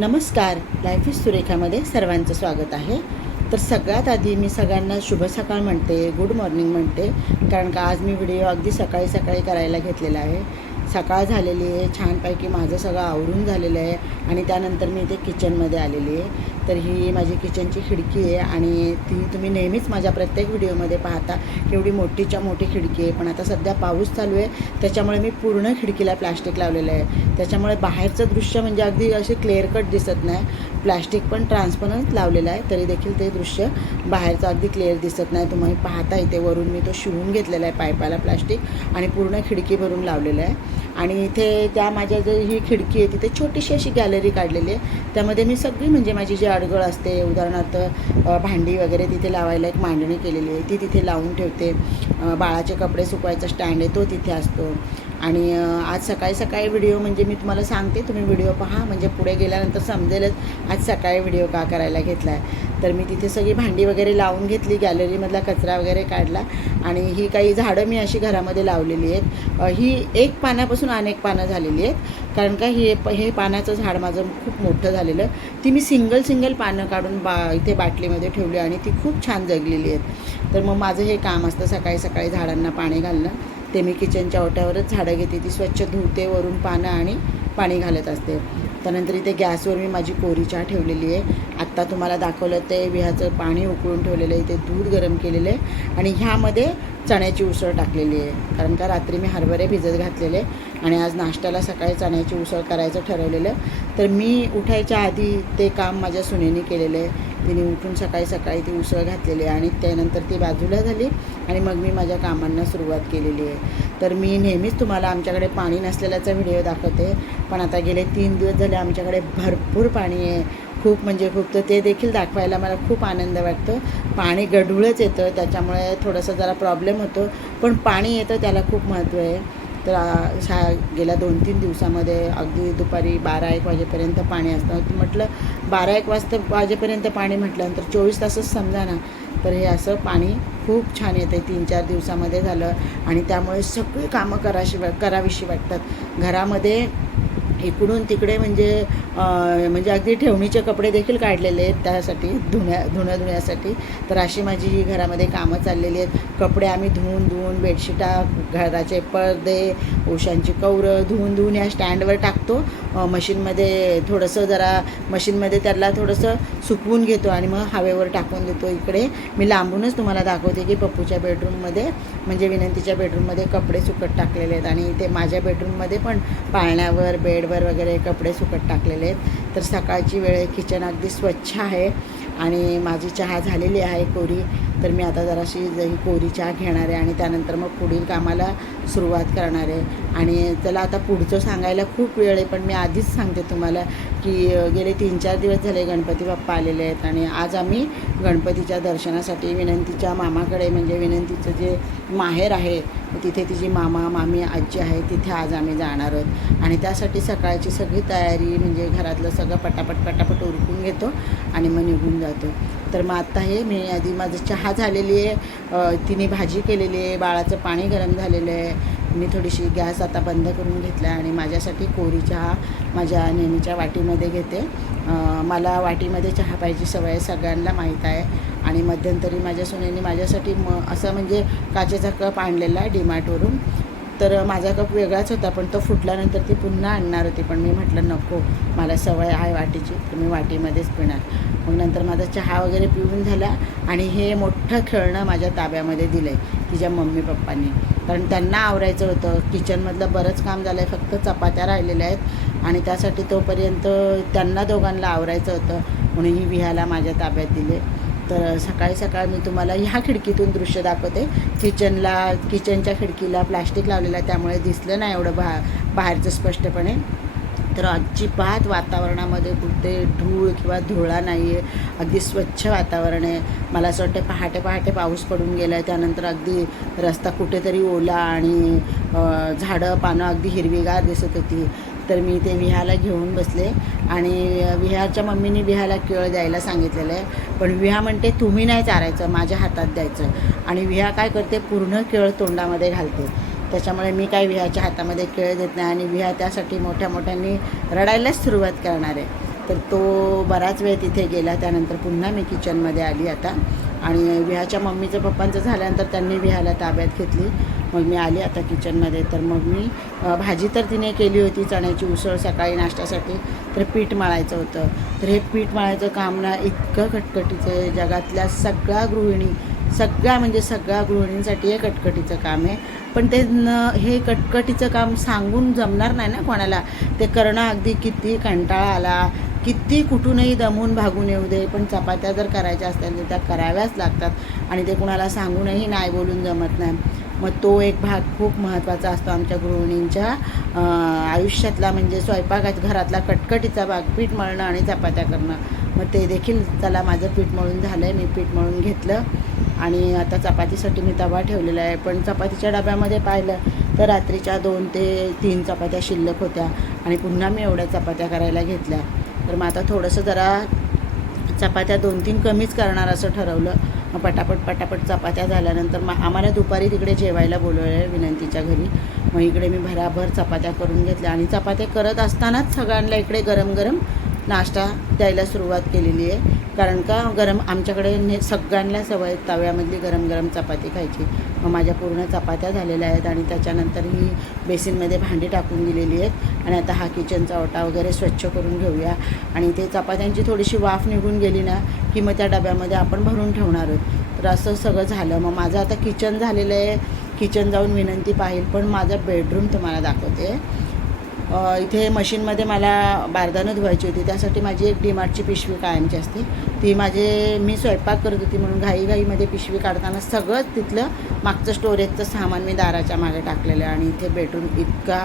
नमस्कार. Life is सुरेखामध्ये सर्वांचं स्वागत आहे. तर सगळ्यात आधी मी सगळ्यांना शुभ सकाळ म्हणते गुड मॉर्निंग म्हणते कारण का आज मी व्हिडिओ अगदी सकाळी सकाळी करायला घेतलेला आहे. सकाळ झालेली आहे छानपैकी माझं सगळं आवरून झालेलं आहे आणि त्यानंतर मी इथे किचनमध्ये आलेली आहे. तर ही माझी किचनची खिडकी आहे आणि ती तुम्ही नेहमीच माझ्या प्रत्येक व्हिडिओमध्ये पाहता एवढी मोठीच्या मोठी खिडकी आहे. पण आता सध्या पाऊस चालू आहे त्याच्यामुळे मी पूर्ण खिडकीला प्लास्टिक लावलेलं आहे. त्याच्यामुळे बाहेरचं दृश्य म्हणजे अगदी असे क्लिअर कट दिसत नाही. प्लास्टिक पण ट्रान्सपरंट लावलेलं आहे तरी देखील ते दृश्य बाहेरचं अगदी क्लिअर दिसत नाही. तुम्ही पाहता इथे वरून मी तो शिवून घेतलेला आहे पायपाला प्लास्टिक आणि पूर्ण खिडकी भरून लावलेलं आहे. आणि इथे त्या माझ्या जे ही खिडकी आहे तिथे छोटीशी अशी गॅलरी काढलेली आहे. त्यामध्ये मी सगळी म्हणजे माझी जी अडगळ असते उदाहरणार्थ भांडी वगैरे तिथे लावायला एक मांडणी केलेली आहे. ती तिथे लावून ठेवते. बाळाचे कपडे सुकवायचा स्टँड आहे तो तिथे असतो. आणि आज सकाळी सकाळी व्हिडिओ म्हणजे मी तुम्हाला सांगते तुम्ही व्हिडिओ पहा म्हणजे पुढे गेल्यानंतर समजेलच आज सकाळी व्हिडिओ का करायला घेतला आहे तर मी तिथे सगळी भांडी वगैरे लावून घेतली गॅलरीमधला कचरा वगैरे काढला आणि ही काही झाडं मी अशी घरामध्ये लावलेली आहेत. ही एक पानापासून अनेक पानं झालेली आहेत. कारण का हे प हे पानाचं झाड माझं खूप मोठं झालेलं. ती मी सिंगल सिंगल पानं काढून बा इथे बाटलीमध्ये ठेवली आणि ती खूप छान जगलेली आहेत. तर मग माझं हे काम असतं सकाळी सकाळी झाडांना पाणी घालणं. ते मी किचनच्या ओट्यावरच झाडं घेते. ती स्वच्छ धुते वरून पानं आणि पाणी घालत असते. त्यानंतर इथे गॅसवर मी माझी कोरी चहा ठेवलेली आहे. आत्ता तुम्हाला दाखवलं ते विह्याचं पाणी उकळून ठेवलेलं आहे. इथे दूध गरम केलेलं आहे आणि ह्यामध्ये चण्याची उसळ टाकलेली आहे. कारण का रात्री मी हरभरे भिजत घातलेले आणि आज नाश्त्याला सकाळी चण्याची उसळ करायचं ठरवलेलं. तर मी उठायच्या आधी ते काम माझ्या सुनेने केलेलं आहे. तिने उठून सकाळी सकाळी ती उसळ घातलेली आहे आणि त्यानंतर ती बाजूला झाली आणि मग मी माझ्या कामांना सुरुवात केलेली आहे. तर मी नेहमीच तुम्हाला आमच्याकडे पाणी नसलेल्याचा व्हिडिओ दाखवते पण आता गेले तीन दिवस झाले आमच्याकडे भरपूर पाणी आहे. खूप म्हणजे खूप तर ते देखील दाखवायला मला खूप आनंद वाटतो. पाणी गढूळच येतं त्याच्यामुळे थोडंसं जरा प्रॉब्लेम होतो. पण पाणी येतं त्याला खूप महत्त्व आहे. तर आ, ह्या गेल्या दोन तीन दिवसामध्ये अगदी दुपारी बारा एक वाजेपर्यंत पाणी असतं. म्हटलं बारा एक वाजता वाजेपर्यंत पाणी म्हटल्यानंतर चोवीस तासच समजा ना तर हे असं पाणी खूप छान येतं तीन चार दिवसामध्ये झालं आणि त्यामुळे सगळी कामं कराशी करावीशी वाटतात. घरामध्ये इकडून तिकडे म्हणजे म्हणजे अगदी ठेवणीचे कपडे देखील काढलेले आहेत त्यासाठी धुण्या धुण्या धुण्यासाठी तर अशी माझी ही घरामध्ये कामं चाललेली आहेत. कपडे आम्ही धुवून धुवून बेडशीटा घराचे पडदे उशांची कवरं धुवून धुवून या स्टँडवर टाकतो. मशीनमध्ये थोडंसं जरा मशीनमध्ये त्याला थोडंसं सुकवून घेतो आणि मग हवेवर टाकून देतो इकडे. मी लांबूनच तुम्हाला दाखवते की पप्पूच्या बेडरूममध्ये म्हणजे विनंतीच्या बेडरूममध्ये कपडे सुकट टाकलेले आहेत आणि ते माझ्या बेडरूममध्ये पण पाळण्यावर बेडवर वगैरे कपडे सुकट टाकलेले आहेत. तर सकाळची वेळ आहे किचन अगदी स्वच्छ आहे. आणि माझी चहा झालेली आहे कोरी. तर मी आता जराशी ही कोरी चहा घेणार आहे आणि त्यानंतर मग पुढील कामाला सुरुवात करणार आहे. आणि त्याला आता पुढचं सांगायला खूप वेळ आहे पण मी आधीच सांगते तुम्हाला की गेले तीन चार दिवस झाले गणपती बाप्पा आलेले आहेत आणि आज आम्ही गणपतीच्या दर्शनासाठी विनंतीच्या मामाकडे म्हणजे विनंतीचं जे माहेर आहे तिथे तिची मामा मामी आजी आहे तिथे आज आम्ही जाणार आहोत. आणि त्यासाठी सकाळची सगळी तयारी म्हणजे घरातलं सगळं पटापट पटापट उरकून घेतो आणि मग निघून जातो. तर मग आत्ता हे मी आधी माझं चहा झालेली आहे तिने भाजी केलेली आहे बाळाचं पाणी गरम झालेलं आहे मी थोडीशी गॅस आता बंद करून घेतला आणि माझ्यासाठी कोरी चहा माझ्या नेहमीच्या वाटीमध्ये घेते. मला वाटीमध्ये चहा पाहिजे सवय आहे, सगळ्यांना माहीत आहे. आणि मध्यंतरी माझ्या सुनेने माझ्यासाठी म असं म्हणजे काचेचा कप आणलेला आहे डीमार्टवरून. तर माझा कप वेगळाच होता पण तो फुटल्यानंतर ती पुन्हा आणणार होती. पण मी म्हटलं नको मला सवय आहे वाटीची तर मी वाटीमध्येच पिणार. मग नंतर माझा चहा वगैरे पिऊन झाला आणि हे मोठं खेळणं माझ्या ताब्यामध्ये दिलं आहे तिच्या मम्मी पप्पांनी. कारण त्यांना आवरायचं होतं. किचनमधलं बरंच काम झालं आहे फक्त चपात्या राहिलेल्या आहेत. आणि त्यासाठी तोपर्यंत त्यांना दोघांना आवरायचं होतं. म्हणून ही विहायला माझ्या ताब्यात दिले. तर सकाळी सकाळ मी तुम्हाला ह्या खिडकीतून दृश्य दाखवते. किचनला किचनच्या खिडकीला प्लास्टिक लावलेला आहे त्यामुळे दिसलं नाही एवढं बा बाहेरचं स्पष्टपणे. तर अजिबात वातावरणामध्ये कुठे धूळ किंवा धुळा नाही आहे अगदी स्वच्छ वातावरण आहे. मला असं वाटतं पहाटे पहाटे पाऊस पडून गेला आहे त्यानंतर अगदी रस्ता कुठेतरी ओला आणि झाडं पानं अगदी हिरवीगार दिसत होती. तर मी ते विहायला घेऊन बसले. आणि विहारच्या मम्मीने विहायला केळ द्यायला सांगितलेलं आहे. पण विहा म्हणते तुम्ही नाही चारायचं माझ्या हातात द्यायचं. आणि विहा काय करते पूर्ण केळ तोंडामध्ये घालते. त्याच्यामुळे मी काय विहाच्या हातामध्ये केळ देत नाही आणि विहा त्यासाठी मोठ्या मोठ्यांनी रडायलाच सुरुवात करणार आहे. तर तो बराच वेळ तिथे गेला. त्यानंतर पुन्हा मी किचनमध्ये आली आता. आणि विहाच्या मम्मीचं पप्पांचं झाल्यानंतर त्यांनी विहाला ताब्यात घेतली. मग मी आली आता किचनमध्ये तर मग मी भाजी तर तिने केली होती चण्याची उसळ सकाळी नाश्त्यासाठी. तर पीठ मळायचं होतं. तर हे पीठ मळायचं काम ना इतकं कटकटीचं आहे. जगातल्या सगळ्या गृहिणी सगळ्या म्हणजे सगळ्या गृहिणींसाठी हे कटकटीचं काम आहे. पण ते न हे कटकटीचं काम सांगून जमणार नाही ना कोणाला. ते करणं अगदी किती कंटाळा आला. किती कुठूनही दमून भागून येऊ दे. पण चपात्या जर करायच्या असतील तर त्या कराव्याच लागतात. आणि ते कुणाला सांगूनही नाही बोलून जमत नाही. मग तो एक भाग खूप महत्त्वाचा असतो आमच्या गृहिणींच्या. आयुष्यातला म्हणजे स्वयंपाकात घरातला कटकटीचा भाग पीठ मळणं आणि चपात्या करणं. मग ते देखील चला माझं पीठ मळून झालं आहे मी पीठ मळून घेतलं. आणि आता चपातीसाठी मी तवा ठेवलेला आहे. पण चपातीच्या डब्यामध्ये पाहिलं तर रात्रीच्या दोन ते तीन चपात्या शिल्लक होत्या आणि पुन्हा मी एवढ्या चपात्या करायला घेतल्या. तर मग आता थोडंसं जरा चपात्या दोन तीन कमीच करणार असं ठरवलं. पटापट पटापट चपात्या झाल्यानंतर मग आम्हाला दुपारी तिकडे जेवायला बोलवलं विनंतीच्या घरी. मग इकडे मी भराभर चपात्या करून घेतल्या आणि चपात्या करत असतानाच सगळ्यांना इकडे गरम गरम नाश्ता द्यायला सुरुवात केलेली आहे. कारण का गरम आमच्याकडे ने सगळ्यांना सवय तव्यामधली गरम गरम चपाती खायची. मग माझ्या पूर्ण चपात्या झालेल्या आहेत आणि त्याच्यानंतर ही बेसिनमध्ये भांडी टाकून दिलेली आहेत. आणि आता हा किचनचा ओटा वगैरे स्वच्छ करून घेऊया. आणि ते चपात्यांची थोडीशी वाफ निघून गेली ना की मग त्या डब्यामध्ये आपण भरून ठेवणार आहोत. तर असं सगळं झालं. मग माझं आता किचन झालेलं आहे. किचन जाऊन विनंती पाहिल पण माझं बेडरूम तुम्हाला दाखवते. इथे मशीनमध्ये मला बारदानं धुवायची होती. त्यासाठी माझी एक डीमार्टची पिशवी कायमची असते. ती माझे मी स्वयंपाक करत होती म्हणून घाईघाईमध्ये पिशवी काढताना सगळंच तिथलं मागचं स्टोरेजचं सामान मी दाराच्या मागे टाकलेलं आहे. आणि इथे बेडरूम इतका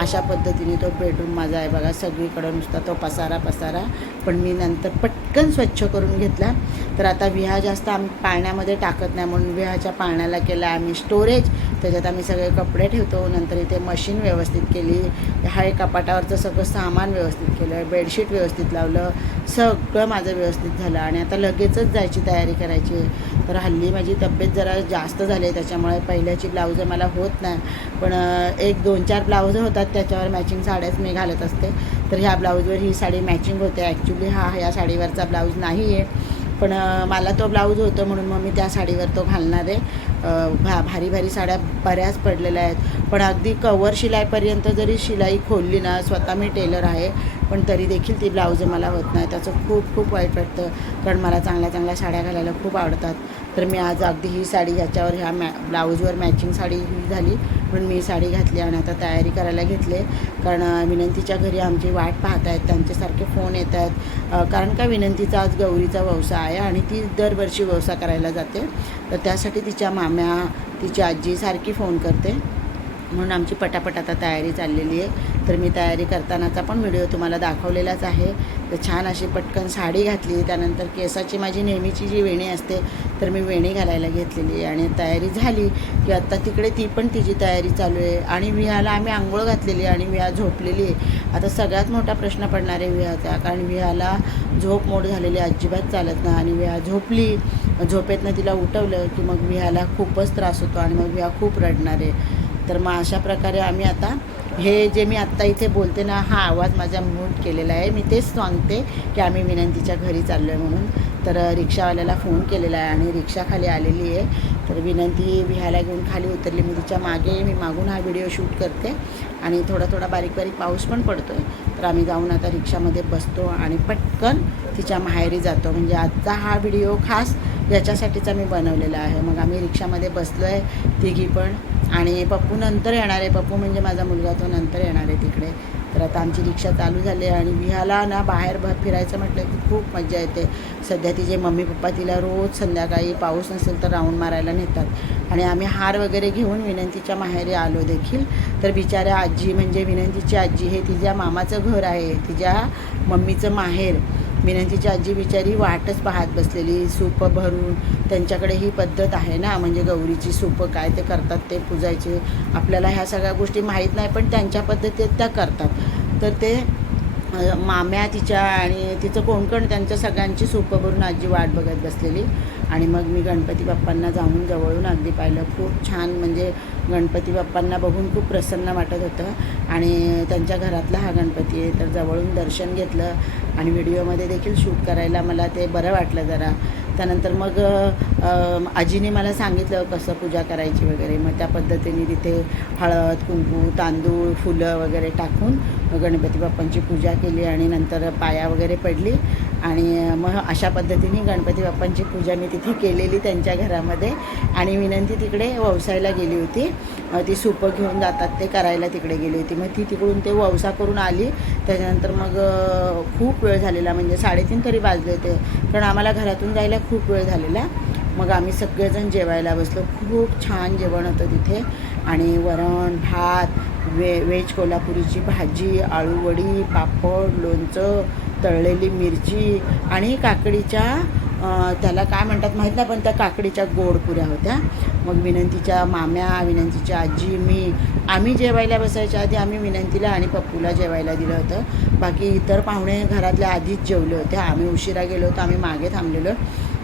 अशा पद्धतीने तो बेडरूम माझा आहे बघा सगळीकडं नुसता तो पसारा पसारा. पण मी नंतर पटकन स्वच्छ करून घेतला. तर आता विहा जास्त आम्ही पाळण्यामध्ये टाकत नाही म्हणून विहाच्या पाळण्याला केला आम्ही स्टोरेज त्याच्यात आम्ही सगळे कपडे ठेवतो. नंतर इथे मशीन व्यवस्थित केली. हा एक कपाटावरचं सगळं सामान व्यवस्थित केलं. बेडशीट व्यवस्थित लावलं. सगळं माझं व्यवस्थित झालं. आणि आता लगेचच जायची तयारी करायची. आहे. तर हल्ली माझी तब्येत जरा जास्त झाली आहे त्याच्यामुळे पहिल्याची ब्लाऊजं मला होत नाही. पण एक दोन चार ब्लाऊजं होतात त्याच्यावर मॅचिंग साड्याच मी घालत असते. तर ह्या ब्लाऊजवर ही साडी मॅचिंग होते. ॲक्च्युली हा ह्या साडीवरचा ब्लाऊज नाही आहे पण मला तो ब्लाऊज होतो म्हणून मग मी त्या साडीवर तो घालणार आहे. भा भारी भारी साड्या बऱ्याच पडलेल्या आहेत. पण अगदी कवर शिलाईपर्यंत जरी शिलाई खोलली ना स्वतः मी टेलर आहे पण तरी देखील ती ब्लाऊज मला होत नाही. त्याचं खूप खूप वाईट वाटतं कारण मला चांगल्या चांगल्या साड्या घालायला खूप आवडतात. तर मी आज अगदी ही साडी ह्याच्यावर ह्या मॅ ब्लाऊजवर मॅचिंग साडी ही झाली म्हणून मी साडी घातली आणि आता तयारी करायला घेतले. कारण विनंतीच्या घरी आमची वाट पाहत आहेत त्यांच्यासारखे फोन येत आहेत. कारण का विनंतीचा आज गौरीचा व्यवसाय आहे आणि ती दरवर्षी व्यवसाय करायला जाते. तर त्यासाठी तिच्या माम्या तिची आजी सारखी फोन करते. म्हणून आमची पटापट आता तयारी चाललेली आहे. तर मी तयारी करतानाचा पण व्हिडिओ तुम्हाला दाखवलेलाच आहे. तर छान अशी पटकन साडी घातली त्यानंतर केसाची माझी नेहमीची जी वेणी असते तर मी वेणी घालायला घेतलेली आहे. आणि तयारी झाली की आत्ता तिकडे ती पण तिची तयारी चालू आहे. आणि विहाला आम्ही आंघोळ घातलेली आणि विहा झोपलेली आहे. आता सगळ्यात मोठा प्रश्न पडणार आहे विहाचा कारण विहाला झोप मोड झालेली अजिबात चालत नाही. आणि विहा झोपली झोपेतनं तिला उठवलं की मग विहाला खूपच त्रास होतो आणि मग विहा खूप रडणार आहे. तर मग अशा प्रकारे आम्ही आता हे जे मी आत्ता इथे बोलते ना हा आवाज माझा म्यूट केलेला आहे. मी तेच सांगते की आम्ही विनंतीच्या घरी चाललो आहे म्हणून. तर रिक्षावाल्याला फोन केलेला आहे आणि रिक्षा खाली आलेली आहे. तर विनंती विहायला घेऊन खाली उतरली. मी तिच्यामागे मी मागून हा व्हिडिओ शूट करते आणि थोडा थोडा बारीक बारीक पाऊस पण पडतो आहे तर आम्ही जाऊन आता रिक्षामध्ये बसतो आणि पटकन तिच्या माहेरी जातो. म्हणजे आजचा हा व्हिडिओ खास याच्यासाठीचा मी बनवलेला आहे. मग आम्ही रिक्षामध्ये बसलो आहे तिघी पण. आणि पप्पू नंतर येणार आहे. पप्पू म्हणजे माझा मुलगा तो नंतर येणार आहे तिकडे. तर आता आमची रिक्षा चालू झाली आहे आणि विहाला ना बाहेर भर फिरायचं म्हटलं की खूप मजा येते. सध्या तिचे मम्मी पप्पा तिला रोज संध्याकाळी पाऊस नसेल तर राऊंड मारायला नेतात. आणि आम्ही हार वगैरे घेऊन विनंतीच्या माहेरी आलो देखील. तर बिचाऱ्या आजी म्हणजे विनंतीची आजी हे तिच्या मामाचं घर आहे तिच्या मम्मीचं माहेर. विनंतीची आजी बिचारी वाटच पाहत बसलेली सूप भरून त्यांच्याकडे ही पद्धत आहे ना? म्हणजे गौरीची सूपं काय ते करतात ते पुजायचे. आपल्याला ह्या सगळ्या गोष्टी माहीत नाही पण त्यांच्या पद्धतीत त्या करतात. तर ते माम्या तिच्या आणि तिचं कोणकण त्यांच्या सगळ्यांची सूपं भरून आजी वाट बघत बसलेली. आणि मग मी गणपती बाप्पांना जाऊन जवळून अगदी पाहिलं. खूप छान म्हणजे गणपती बाप्पांना बघून खूप प्रसन्न वाटत होतं. आणि त्यांच्या घरातला हा गणपती आहे. तर जवळून दर्शन घेतलं आणि व्हिडिओमध्ये देखील शूट करायला मला ते बरं वाटलं जरा. त्यानंतर मग आजीने मला सांगितलं कसं पूजा करायची वगैरे. मग त्या पद्धतीने तिथे हळद कुंकू तांदूळ फुलं वगैरे टाकून गणपती बाप्पांची पूजा केली आणि नंतर पाया वगैरे पडली. आणि मग अशा पद्धतीने गणपती बाप्पांची पूजा मी तिथे केलेली त्यांच्या घरामध्ये. आणि विनंती तिकडे ववसायला गेली होती. ती सुपं घेऊन जातात ते करायला तिकडे गेली होती. मग ती तिकडून ते ववसा करून आली. त्याच्यानंतर मग खूप वेळ झालेला. म्हणजे साडेतीन तरी वाजले होते. कारण आम्हाला घरातून जायला खूप वेळ झालेला. मग आम्ही सगळेजण जेवायला बसलो. खूप छान जेवण होतं तिथे. आणि वरण भात वे व्हेज कोल्हापुरीची भाजी आळूवडी पापड लोणचं तळलेली मिरची आणि काकडीच्या त्याला काय म्हणतात माहीत नाही पण त्या काकडीच्या गोड पुऱ्या होत्या. मग विनंतीच्या माम्या विनंतीच्या आजी मी आम्ही जेवायला बसायच्या आधी आम्ही विनंतीला आणि पप्पूला जेवायला दिलं होतं. बाकी इतर पाहुणे घरातल्या आधीच जेवले होते. आम्ही उशिरा गेलो होतो आम्ही मागे थांबलेलो.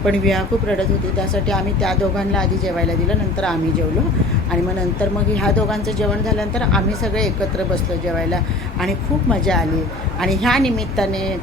पण विहा खूप रडत होती. त्यासाठी आम्ही त्या दोघांना आधी जेवायला दिलं नंतर आम्ही जेवलो. आणि मग नंतर मग ह्या दोघांचं जेवण झाल्यानंतर आम्ही सगळे एकत्र बसलो जेवायला. आणि खूप मजा आली. आणि ह्या निमित्ताने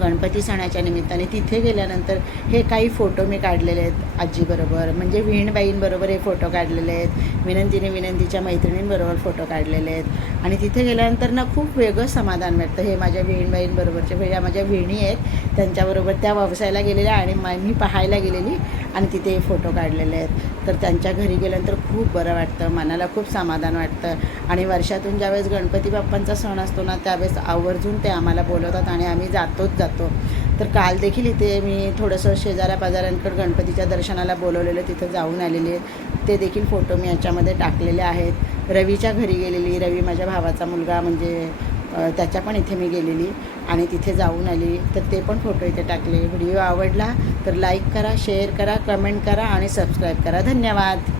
गणपती सणाच्या निमित्ताने तिथे गेल्यानंतर हे काही फोटो मी काढलेले आहेत आजीबरोबर. म्हणजे विहीणबाईंबरोबर हे फोटो काढलेले आहेत. विनंतीने विनंतीच्या मैत्रिणींबरोबर फोटो काढलेले आहेत. आणि तिथे गेल्यानंतर ना खूप वेगळं समाधान मिळतं हे माझ्या विहीणबाईंबरोबरचे ह्या माझ्या विहिणी आहेत त्यांच्याबरोबर त्या व्यवसायाला गेलेल्या आणि मा मी पाहायला गेलेली. आणि तिथे फोटो काढलेले आहेत. तर त्यांच्या घरी गेल्यानंतर खूप बरं वाटतं मनाला खूप समाधान वाटतं. आणि वर्षातून ज्यावेळेस गणपती बाप्पांचा सण असतो ना त्यावेळेस आवर्जून ते आम्हाला बोलवतात आणि आम्ही जातोच जातो. तर काल देखील इथे मी थोडंसं शेजाऱ्या पाजाऱ्यांकडे गणपतीच्या दर्शनाला बोलवलेलं तिथं जाऊन आलेले ते देखील फोटो मी याच्यामध्ये टाकलेले आहेत. रवीच्या घरी गेलेली रवी माझ्या भावाचा मुलगा म्हणजे त्याच्या पण इथे मी गेलेली आणि तिथे जाऊन आली. तर ते पण फोटो इथे टाकले. व्हिडिओ आवडला तर लाईक करा शेअर करा कमेंट करा आणि सबस्क्राईब करा. धन्यवाद.